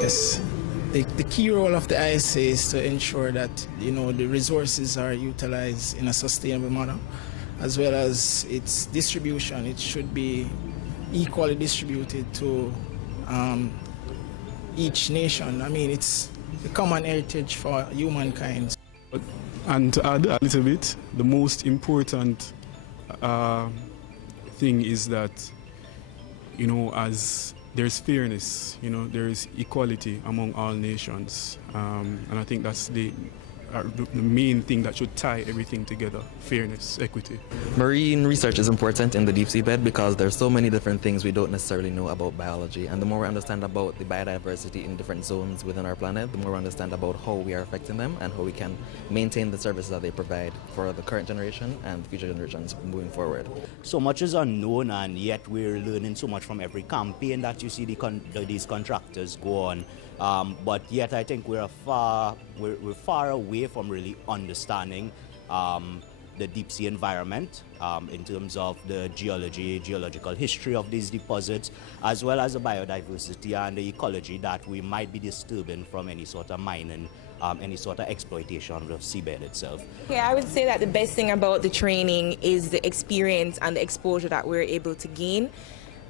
Yes. The key role of the ISA is to ensure that the resources are utilized in a sustainable manner, as well as its distribution. It should be equally distributed to each nation. I mean, it's a common heritage for humankind. And to add a little bit, the most important thing is that, as there's fairness, there is equality among all nations. And I think that's the main thing that should tie everything together: fairness, equity. Marine research is important in the deep sea bed because there's so many different things we don't necessarily know about biology, and the more we understand about the biodiversity in different zones within our planet, the more we understand about how we are affecting them and how we can maintain the services that they provide for the current generation and future generations moving forward. So much is unknown, and yet we're learning so much from every campaign that you see these contractors go on. But yet I think we're far away from really understanding the deep sea environment in terms of the geological history of these deposits, as well as the biodiversity and the ecology that we might be disturbing from any sort of mining, any sort of exploitation of the seabed itself. Yeah, I would say that the best thing about the training is the experience and the exposure that we're able to gain.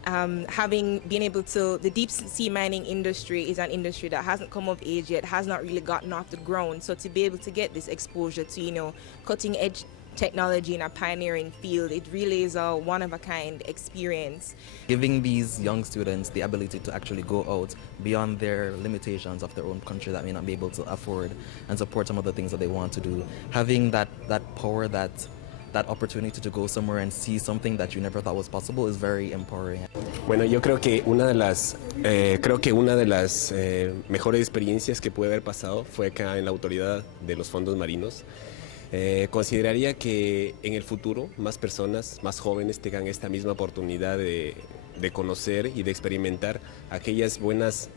The deep sea mining industry is an industry that hasn't come of age yet, has not really gotten off the ground. So to be able to get this exposure to, cutting edge technology in a pioneering field, it really is a one-of-a-kind experience. Giving these young students the ability to actually go out beyond their limitations of their own country that may not be able to afford and support some of the things that they want to do. Having that power, that opportunity to go somewhere and see something that you never thought was possible is very empowering. Bueno, yo creo que una de las mejores experiencias que puede haber pasado fue acá en la autoridad de los fondos marinos. Consideraría que en el futuro más personas, más jóvenes tengan esta misma oportunidad de conocer y de experimentar aquellas buenas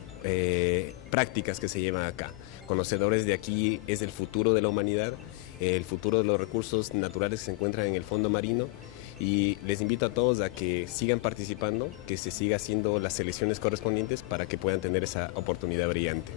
prácticas que se llevan acá. Conocedores de aquí es el futuro de la humanidad, el futuro de los recursos naturales que se encuentran en el fondo marino, y les invito a todos a que sigan participando, que se siga haciendo las selecciones correspondientes para que puedan tener esa oportunidad brillante.